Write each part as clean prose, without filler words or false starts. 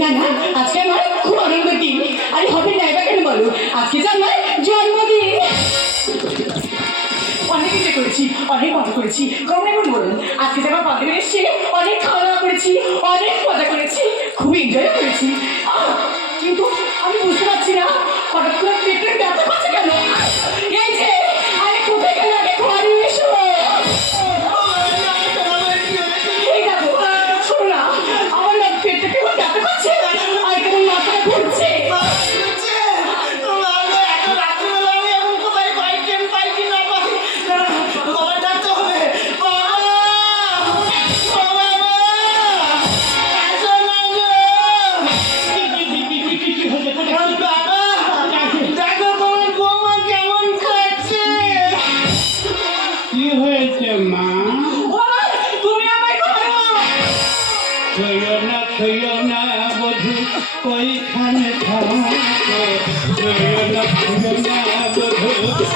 না না আজকে আমার খুব আনন্দের দিন। আরে হবে না এবার কেন বলো, আজকে তো আমার জন্মদিন। অনেক কিছু করেছি, অনেক মজা করেছি, কম এখন বলুন। আজকে তো আমার বান্ধবীর এসে অনেক খাওয়া দাওয়া করেছি, অনেক মজা করেছি, খুব এনজয় করেছি। কিন্তু আমি বুঝতে পারছি না হঠাৎ করে পেটের ব্যথা করছে কেন। এই যে আরে কোথায় গেল, আগে ঘরে এসো। এই দেখো শোনো না, আমার না পেটটা কেমন ব্যথা করছে আর কেমন মাথাটা ঘুরছে। ওইখানে থাকো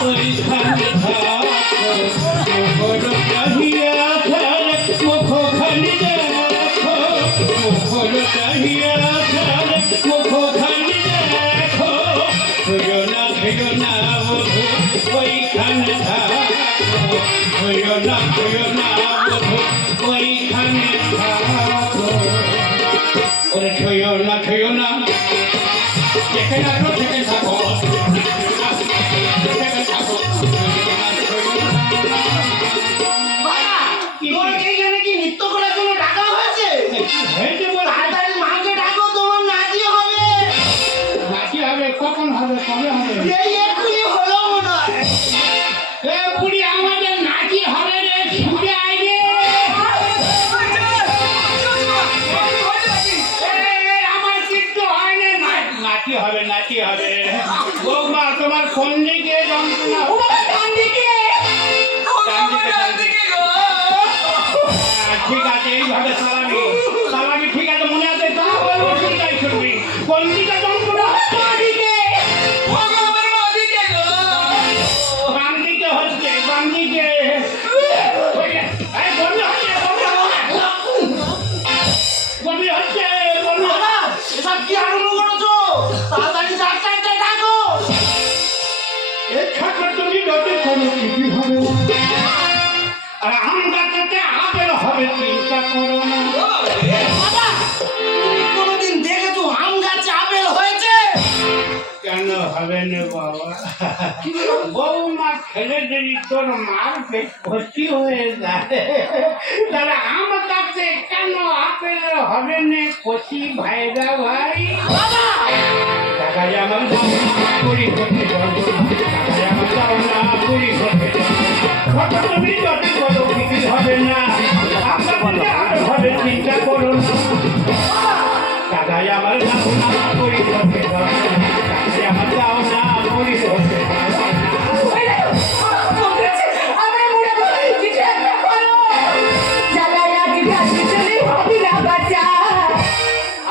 ওইখানে থাকো মুখ খালি দেখো মুখ চাহিয়া মুখ খালি দেখো না বধু ওইখানে থাকো না বধু ওইখানে থাকো ওরে ছয়ো না যেখানে থাকো সেখানে থাকো নৃত্য করার জন্য ডাকা হয়েছে। তাড়াতাড়ি মাকে ডাকো, তোমার নাচি হবে। নাচি হবে? কখন হবে, কবে হবে? এই এক্ষুনি হলো মনে হয়। বুড়ি আমাদের নাচি হবে রে, ছুটে আইবে। আমার কিন্তু হয় না, নাচি হবে। বৌমা তোমার কোন দিকে যন্ত্রণা? ঠিক আছে, এইভাবে সালামি ঠিক আছে, মনে আছে? তা বলবো, শুনবি কোন দিকে যন্ত্রণা? বাম দিকে হচ্ছে, বাম দিকে। বমি হচ্ছে। এসব কি আরম্ভ করেছো? তাড়াতাড়ি ডাক্তারটা ডাকো। তুমি যত কোনো কিছু হবে না, আর আম গাছতে আপেল হবে, চিন্তা করো না। তুমি কোনোদিন দেখেছো আম গাছে আপেল হয়েছে? কেন হবে না বাবা? বৌমা খেলে যদি তোর মার পেট ভর্তি হয়ে যায়, তাহলে আম গাছে কেন আপেল হবে না? কচি ভাইরা ভাই টাকা যেমন পুরি করতে তুমি যত বলো কিছু হবে না, আপনার আর হবে, চিন্তা করো না। টাকায় আমার যাও না পুরি করতে, টাকায় আমার যাও না পুরি করতে।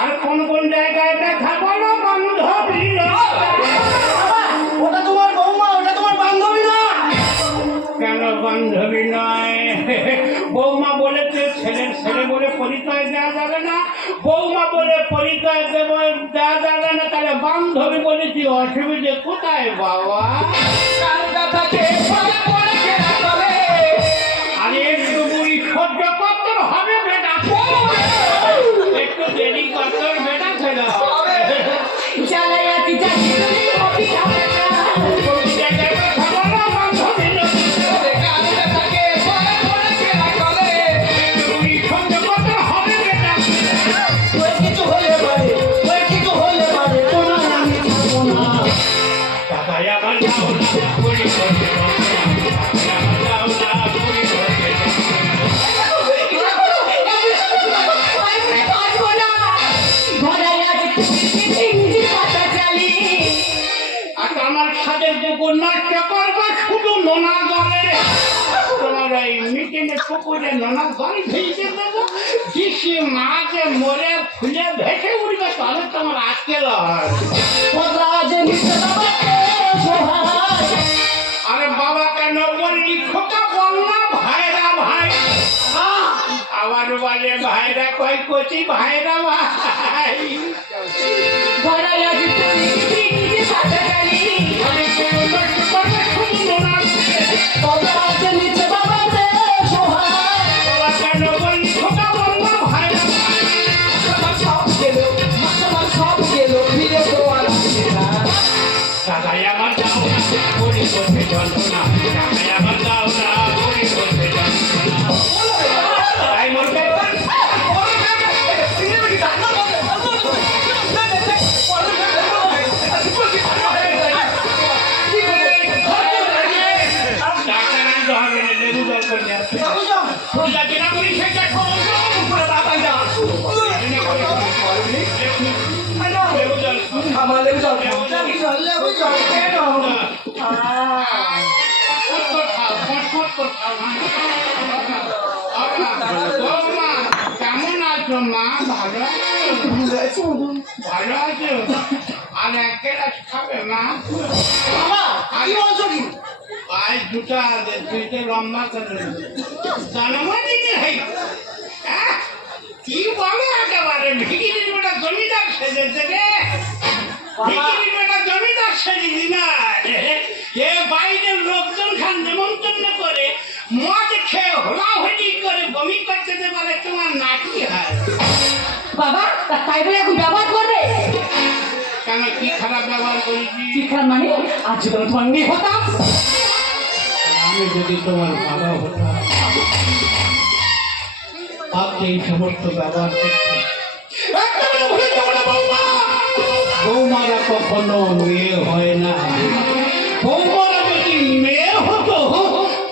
আর কোন কোন জায়গায় খাবো না বান্ধবী? ওটা তোমার বৌমা, ওটা তোমার বান্ধবী না। কেন বান্ধবী নয়? বৌমা বলেছে ছেলে বলে পরিচয় দেওয়া যাবে না, বৌমা বলে পরিচয় দেওয়া যাবে না, তাহলে বান্ধবী বলেছি, অসুবিধে কোথায় বাবা? আরে একটু বুড়ি সহ্য করতে হবে বেটা, একটু দেরি করতে বেটা ছেলে। ঘরে আছে পুকুর নষ্ট করবো শুধু নোনা জলে তোমার ওই মিটিংয়ে পুকুরে নোনা জল ভেসে দেবো কৃষি মাঝে মরে ফুলে ভেসে উঠবে তাহলে তোমার আজকে লয় আরে বাবা কেন বললি খোকা বল না ভাইরা ভাই আবার বলে ভাইরা কয় কচি ভাইরা ভাই দাদাই আমার দাও না করি করতে যন্ত্রণা দাদাই আমার দাও না করি করতে যন্ত্রণা তাই বলবে ডাক্তার আনতে হবে না লেবু জল করে আসবে সোজা কিনা করি সেটা সমস্যা লেবু জল আমার লেবু জল লেবু জল কেন কেমন আছো মা ভালো ভালো আছো আর এক গ্লাস খাবে মা বাবা কি বলছো কি আজ দুটা দুইটা লম্বা করে জানামানি কি বলো একেবারে ভিকিরির বেটা জমিদার সেজেছে রে ভিকিরির বেটা জমিদার সেজেছি না এ বাইরের লোকজন খান নিমন্ত্রণ করে মদ খেয়ে হোলাহলি করে বমি করতে পারে তোমার নাকি হয় বাবা তাই বলে এখন ব্যবহার করবে কেন কি খারাপ ব্যবহার করেছি কি খারাপ মানে আজ যদি আমি তোমার মেয়ে হতাম আমি যদি তোমার বাবা হতাম আপনি এই সমস্ত ব্যবহার করতেন বৌমারা কখনো মেয়ে হয় না বৌমারা যদি মেয়ে হতো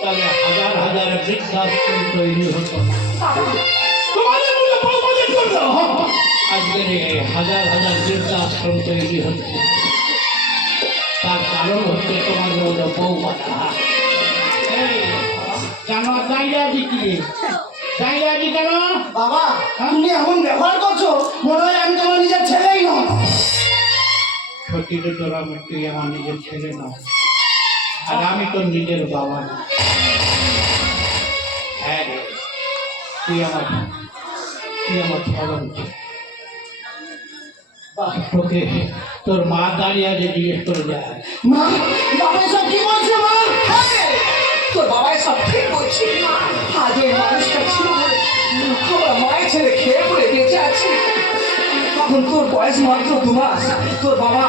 তাহলে হাজার হাজার বৃদ্ধাশ্রম তৈরি হতো তোমাদের মতো বৌমাদের জন্য আজকের হাজার হাজার বৃদ্ধাশ্রম তৈরি হচ্ছে তার কারণ হচ্ছে তোমার মতো বৌমারা জানো দাঁড়িয়ে আছি কি দাঁড়িয়ে আছি কেন বাবা তুমি এমন ব্যবহার করছো মনে হয় আমি তোমার নিজের ছেলেই নয় সত্যিটা তোরা তুই আমার নিজের ছেলে না আর আমি তোর নিজের বাবা না হ্যাঁ রে তুই আমার ফলন তোকে তোর মা দাঁড়িয়ে আছে জিজ্ঞেস করে যায় মা বাবা এসব কি বলছে মা তোর বাবাই সব ঠিক বলছি আজ ওই মানুষটা ছিল বলে তোর মায়ের ছেলে খেয়ে পড়ে বেঁচে আছি তখন তোর বয়স মাত্র 2 মাস তোর বাবা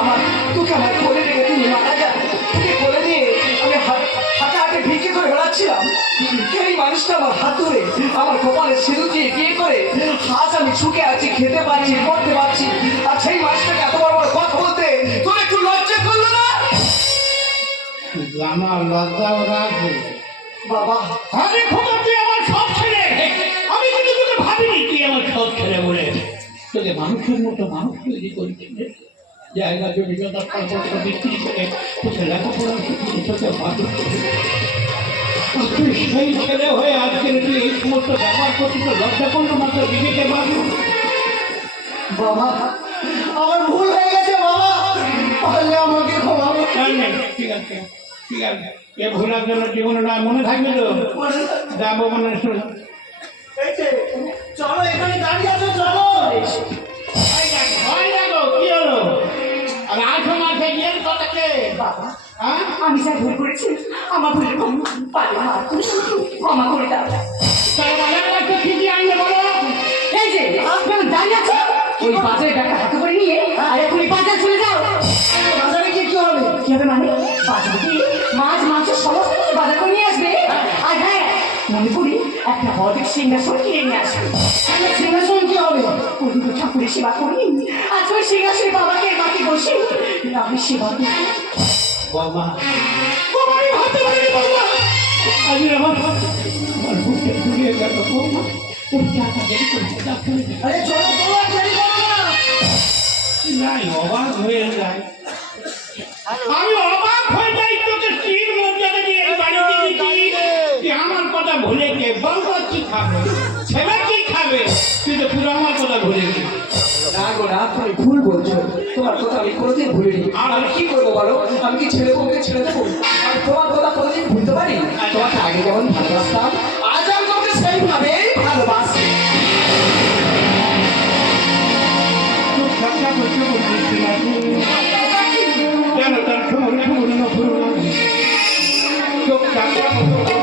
তোকে আমার কোলে রেখে তুমি মারা যা তোকে কোলে নিয়ে আমি হাতে হাতে ভিক্ষে করে বেড়াচ্ছিলাম এই মানুষটা আমার হাত ধরে আমার কপালে সিঁদুর দিয়ে বিয়ে করে আজ আমি সুখে আছি খেতে পারছি পড়তে পারছি আর সেই মানুষটাকে এত বড় বড় কথা বলতে তোর একটু লজ্জা করলো না আমার লজ্জাও রাখবে বাবা আরে খোকা তুই আমার সব ছেলে আমি কিন্তু তোকে ভাবিনি তুই আমার সব ছেলে বলে তোকে মানুষের মতো মানুষ তৈরি করেছি জায়গা জমি জমা সর্বস্ব বিক্রি করে তোকে লেখাপড়া শিখিয়ে তোকে মানুষ তুই সেই ছেলে হয়ে আজকের তুই এই সমস্ত ব্যবহার করছিস লজ্জা করলো না তোর বিবেকের মানুষ বাবা আমার ভুল হয়ে গেছে বাবা পারলে আমাকে ক্ষমা করো। ঠিক আছে ঠিক আছে এ ভুলার জন্য জীবনে না মনে থাকবে তো যাবো মনে শোনো এই যে চলো এখানে দাঁড়িয়ে আছো চলো কি হলো আর আঠো মাঠে গিয়ে কথাকে বাবা হ্যাঁ আমি যা ভুল করেছি আমার ভুলের পালে মার তুমি ক্ষমা করে দাও তার মানে একটা ঠিকই আনবে বলো এই যে আপনার দাঁড়িয়ে আছো ওই বাজারে ব্যাগটা হাতে করে নিয়ে আর এখন বাজার চলে যাও বাজারে গিয়ে কি হবে কি হবে মানে বাজারে গিয়ে মাছ মাংস সমস্ত কিছু বাজার করে নিয়ে আসবে আর হ্যাঁ মনে করি একটা বড় সিংহাসন কিনে নিয়ে আসবে সিংহাসন কি হবে ওই ঠাকুরের সেবা করি আজ ওই সিংহাসনে বাবাকে মাকে বসে আমি সেবা করি বাবা বাবা আমি ভাবতে পারিনি বাবা আজ আমার বুকে ঘুরিয়ে গেল বাবা তোর টাকা দেরি করছে ডাক্তার আরে চলো চলো আর দেরি করো না নাই অবাক হয়ে যায় আমি অবাক হয়ে যাই তুমি ভুল বলছো, তোমার কথা আমি কোনোদিন ভুলিনি। আমি কি করবো বলো, আমি কি ছেলে বউকে ছেড়ে দেবো? আমি তোমার কথা কোনোদিন ভুলতে পারি? তোমাকে আগে যেমন ভালোবাসতাম, আজ আমি তোমাকে সেইভাবেই ভালোবাসি। কেন তার ঠুমুর ঠুমুর নপুর চোখ চাকা মতো